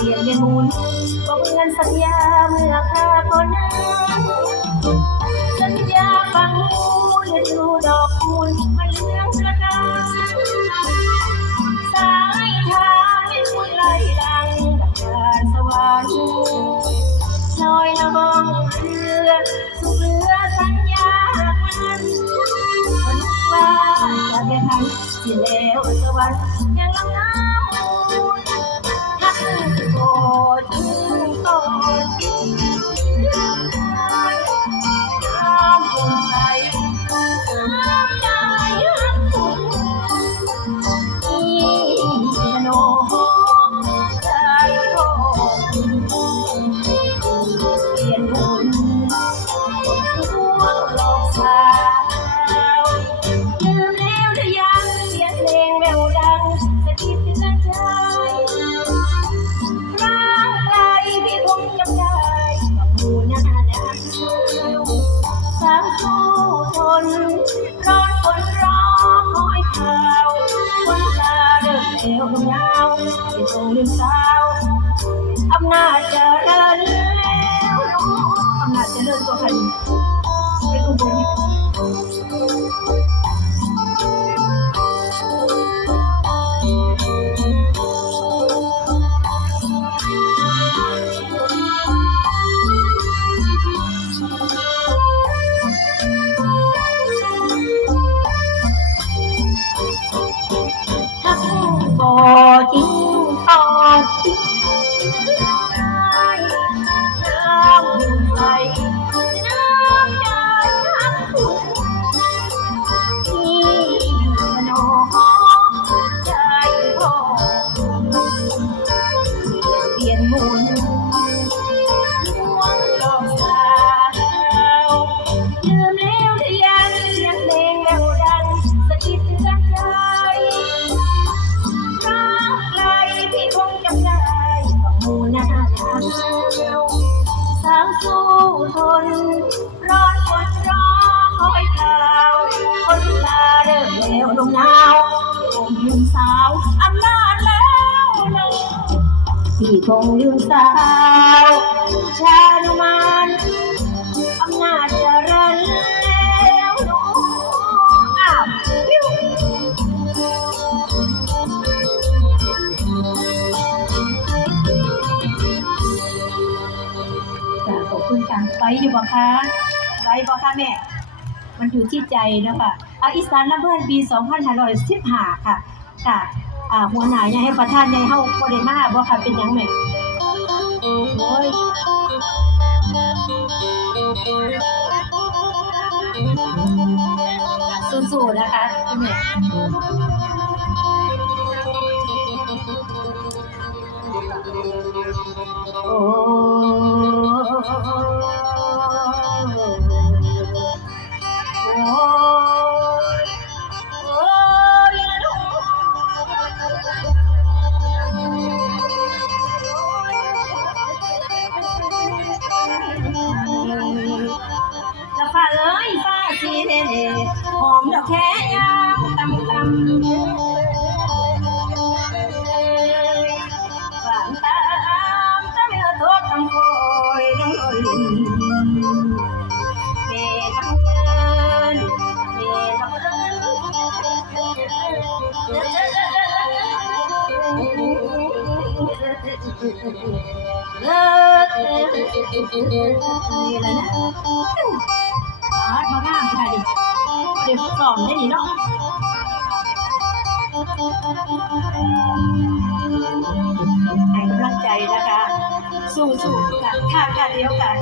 เปลี่ยนเวียนหมุนก็เหมือนสัญญาเมื่อข้าก่อนนั้น นนอนคนรอคอยข่าววันลาเริ่มเอวยาวเป็นทรงลืมตา ร้อนอดร้อนคอยเท้าคนลาเริ่มแล้วลมนาวคงยืมสาวอำนาแล้วนะที่คงลืมสาวชา ไล่อยู่บ่คะไหลบ่คะแม่ มันอยู่ที่ใจนะคะอาอีสานรับเพื่อนปี2515ค่ะค่ะอ่าหัวหน้ายังให้ประธานยังเฮาบ่ได้มาบ่ค่ะเป็นหยังแม่โอ้ยสู้ๆนะคะแม่ สู้ๆกันค่ะค่ะเดียวกัน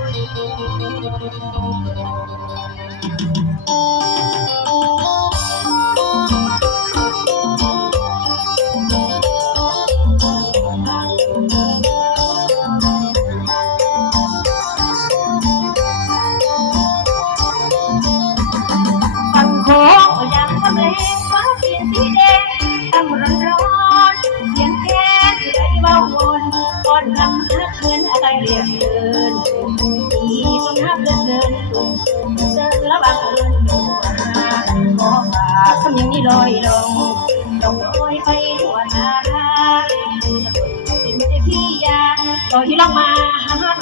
ลอยลงลงลอยไปทั่วนาราเป็นแต่พี่ยาลอยลงมาหา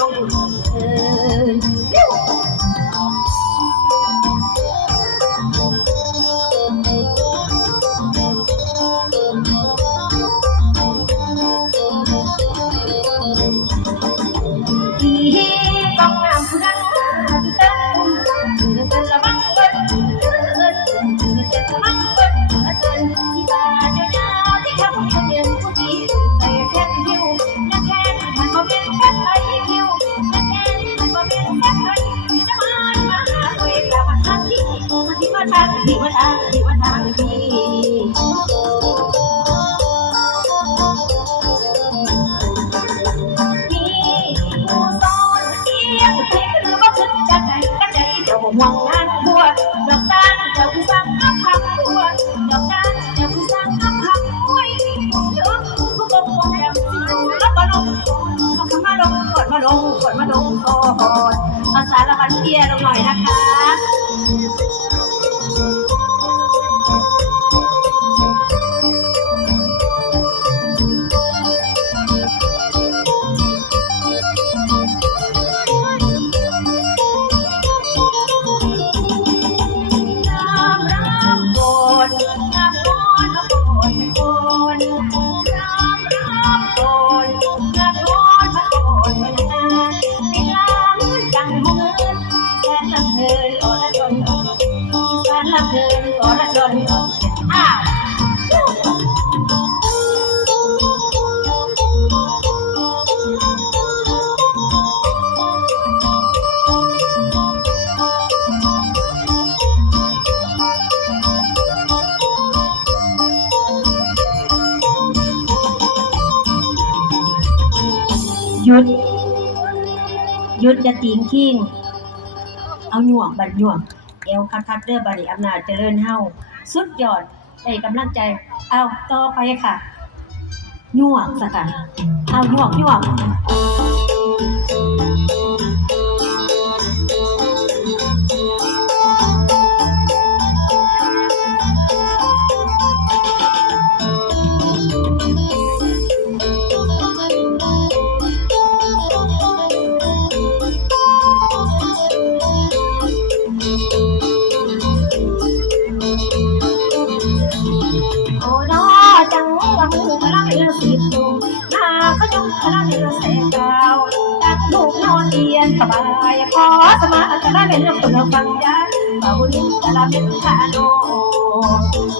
ดอกตาลเจ้าผู้สั่งน้ำคำบัวดอกตาลเจ้าผู้สั่งน้ำคำบัวเยอะผู้บงบงแอมสิแล้วมาลงเอาขึ้นมาลงกดมาลงกดมาลงก่อนเอาสารพันเพียลงหน่อยนะคะ ยุดยุดจะตีงขิงเอาหน่วงบัดหน่วงเอวคักๆเด้อบาริอำนาจเจริญเฮาสุดยอดได้กำลังใจ เอาต่อไปค่ะหน่วงสักค่ะเอาหน่วงหน่วง เป็นเรื่องคนเราฟังยาบ่าวนี้จะลาเป็นคาโน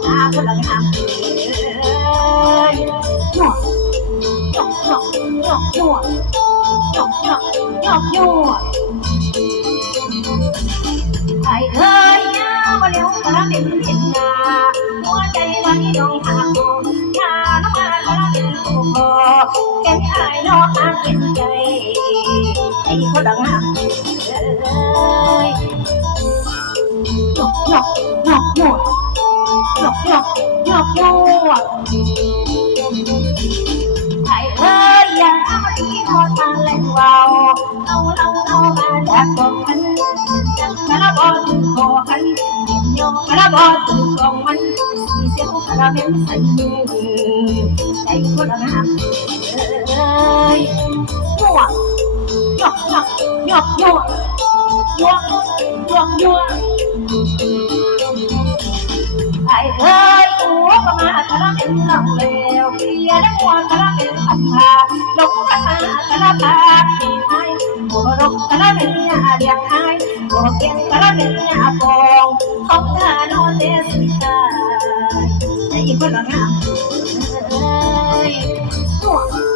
หน้าคนละงามเอ้ยหนวดหยอกหยอกหยอกหนวดหยอกหยอกหยอกหนวดไอเอ้ยยาวเลี้ยวกระเป็นเห็นนาหัวใจวันนี้น้องหาโกยาน้องมาก เป็นโคโคแก่ไอ้น้องอาเก็นใจไอ้คนดังหาเอ้ยหยอกหยอกหยอกหยอกหยอกหยอกหย วกยั่วยั่วยั่วยั่วไอ้เฮ้ยหัวก็มาทะเลาะเป็นหลังเลวเบียร์แลหัวทะเลาะเป็นขันหาลงกันมาทะเลาะปากดีให้หัวรกทะเลาะเป็นเนี่ยเดียกให้หัวเก่งทะเลาะเป็นเนี่ยฟองของเธอนอนเสียดาไอ้ยิ่งคนละงามเฮ้ยหัว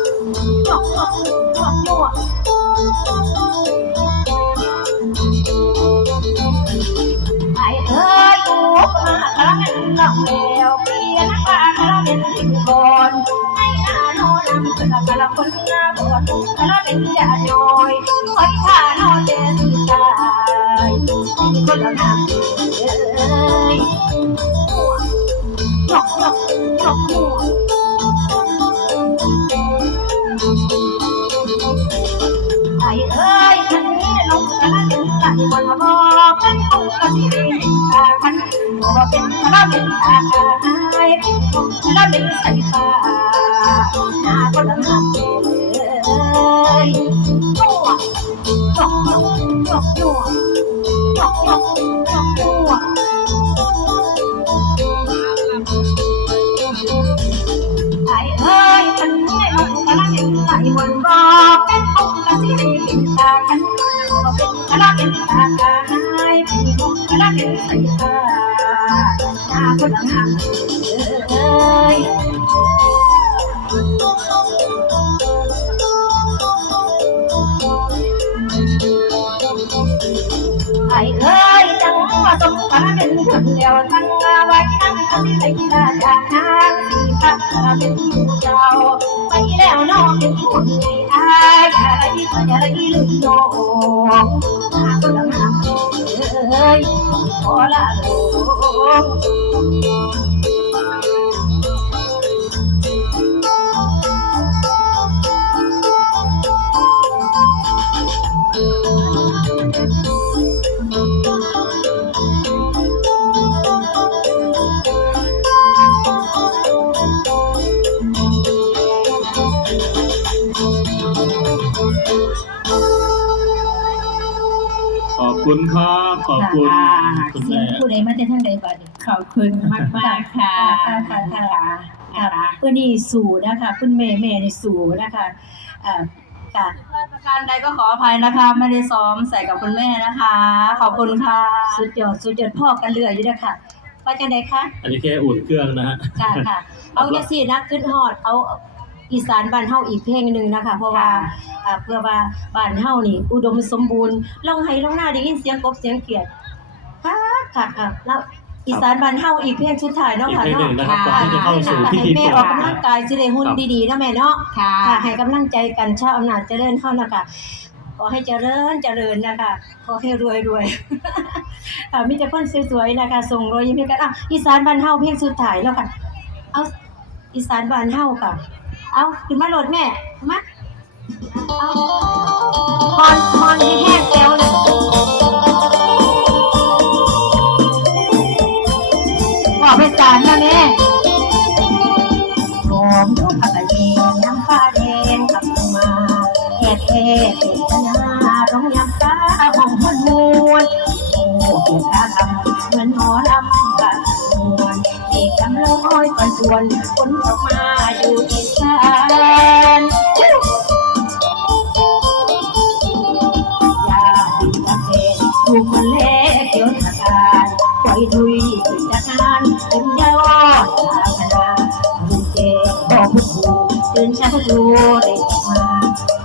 hoặc hoặc hoặc vô ạ Ai ơi úp mà cả ngăn lòng nghèo kia nắc ba cả là bên hình Ai à nó nằm chân là cả là na buồn cả là bên dạ rồi Hỏi thả nó đến tài Con là nằm ơi Hoặc hoặc เป็นองค์กระสีตาคันบ่เป็นกระเป็นตาไอ้เป็นองค์กระเป็นใส่ตาหน้าคนละงามเอ้ยยั่วจกจกจกยั่วจกจกจกยั่วไอ้เอ้ยมันไม่เอากะละเป็นไก่บนบ่เป็นปุกกะสิให้เป็นตา ตาคนละงามเอ้ยไอ้เอ้ยจังว่าสมกันเป็นคนเดียวทั้งไว้ทั้งทั้งใส่ตาจากทางสีพักเป็นผู้เจ้าไปแล้วน้องเป็นคนไงอายอะไรก็อย่าได้ลืมน้องหาคนละ งามเขอละลงขอบคุณครับขอบคุณคุณเสียแม่งผู้ใดมาแต่ทางใดบัดนี้ขอบคุณมากมากๆค่ะค่ะค่ะค่ะค่ะเพื่อนี่สู่นะคะคุณแม่แม่ในสู่นะคะอ่าค่ะประการใดก็ขออภัยนะคะ ไม่ได้ซ้อมใส่กับคุณแม่นะคะ ขอบคุณค่ะ สุดยอดสุดยอดพ่อกันเรืออยู่เด้อค่ะว่าจังไดคะ อันนี้แค่อุ่นเครื่องนะฮะค่ะค่ะเอาจังซี่นะขึ้นฮอดเอา อีสานบ้านเฮาอีกเพลงหนึงนะคะ เพราะว่าอ่าเพื่อว่าบ้านเฮานี่ อุดมสมบูรณ์ลองให้ลองหน้าได้ยินเสียงกบเสียงเขียดค่ะค่ะค่ะแล้วอีสานบ้านเฮาอีกเพลงสุดท้ายเนาะอีกค่ะเพลงหนึ่เนาะงนะครับก่อนที่จะเข้าสู่ค่ะพิให้ธีแม่เปิอดอกกำลังกายสิได้หุ่นดีๆนะแม่เนาะ ค่ะ ค่ะให้กำลังใจกันชาวอำนาจเจริญเข้านะคะขอให้เจริญเจริญนะคะขอให้รวยรวย ค่ะมีแต่คนสวยๆนะคะส่งรอยยิ้มให้กันอะอีสานบ้านเฮาเพลงสุดท้ายแล้วค่ะเอาอีสานบ้านเฮาค่ะ เอาขึ้นมาโหลดแม่มาเอาพรพรให้แห้งแก้วเลยบอกไปสารนะแม่หอมทุกผักกะเยงน้ำฟ้าแดงขับมาแห่แห่เปิดนาร้องยำตาห้องคนมวนโอ้เกียรตาทำเหมือนหมอลำกันมวนเอกกำลอยก่อนชวนคนออกมา ยวทาการปล่อยดุยสิจากงานเป็นยอดทางคณะดูเจบอกผู้ผูตื่นเช้าดูได้มา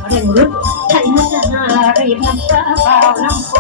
เร่งรุดไทยมุกนารีบนำตาเปล่าน้ำโค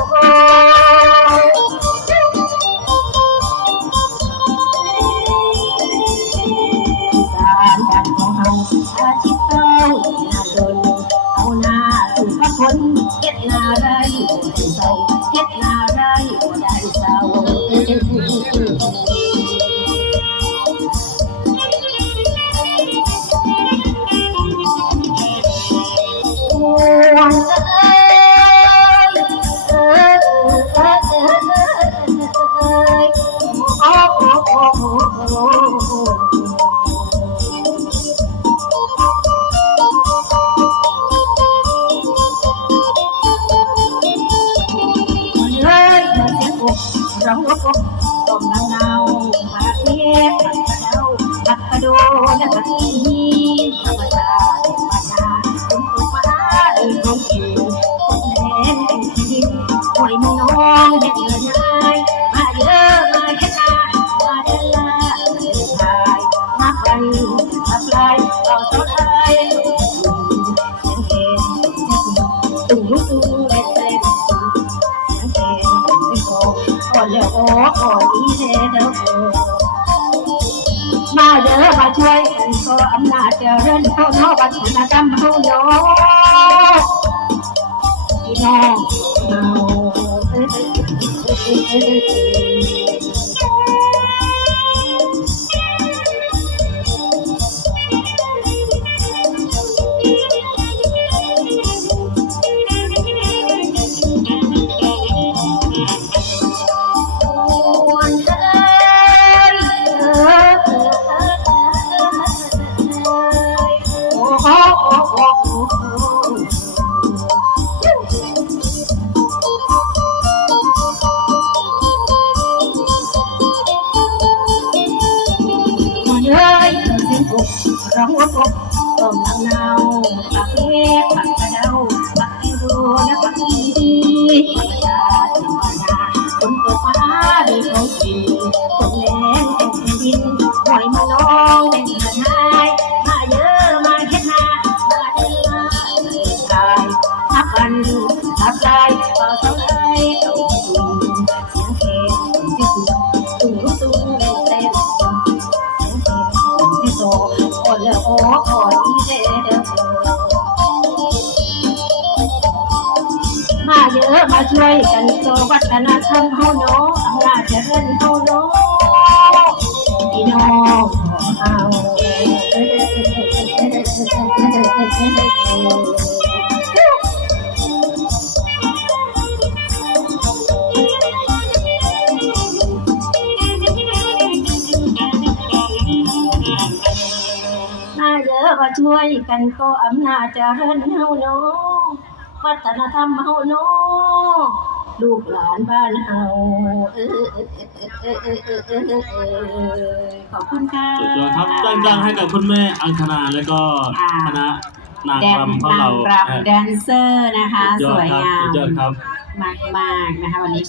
ผัก อำนาจเจริญเท่าเท่าวัฒนธรรมเฮาโยพี่น้องเฮา ยเอ้ย ช่วยกันโตวัฒนธรรมเฮาเนาะอำนาจเจริญเฮาเนาะพี่น้องขอเฮามาเยอะมาช่วยกันก็อำนาจเจริญเฮาเนาะ วัฒนธรรมเฮาเนาะลูกหลานบ้านเฮาเออเออเออเออเออเออเออเออขอบคุณค่ะสุดยอดครับดังๆให้กับคุณแม่อังคณาและก็อ่าคณะนางแดนรำของนาเรางรำแดนเซอร์นะคะสุดยสอดวยครับงาสุมดยอดครับมากๆนะคะวันนี้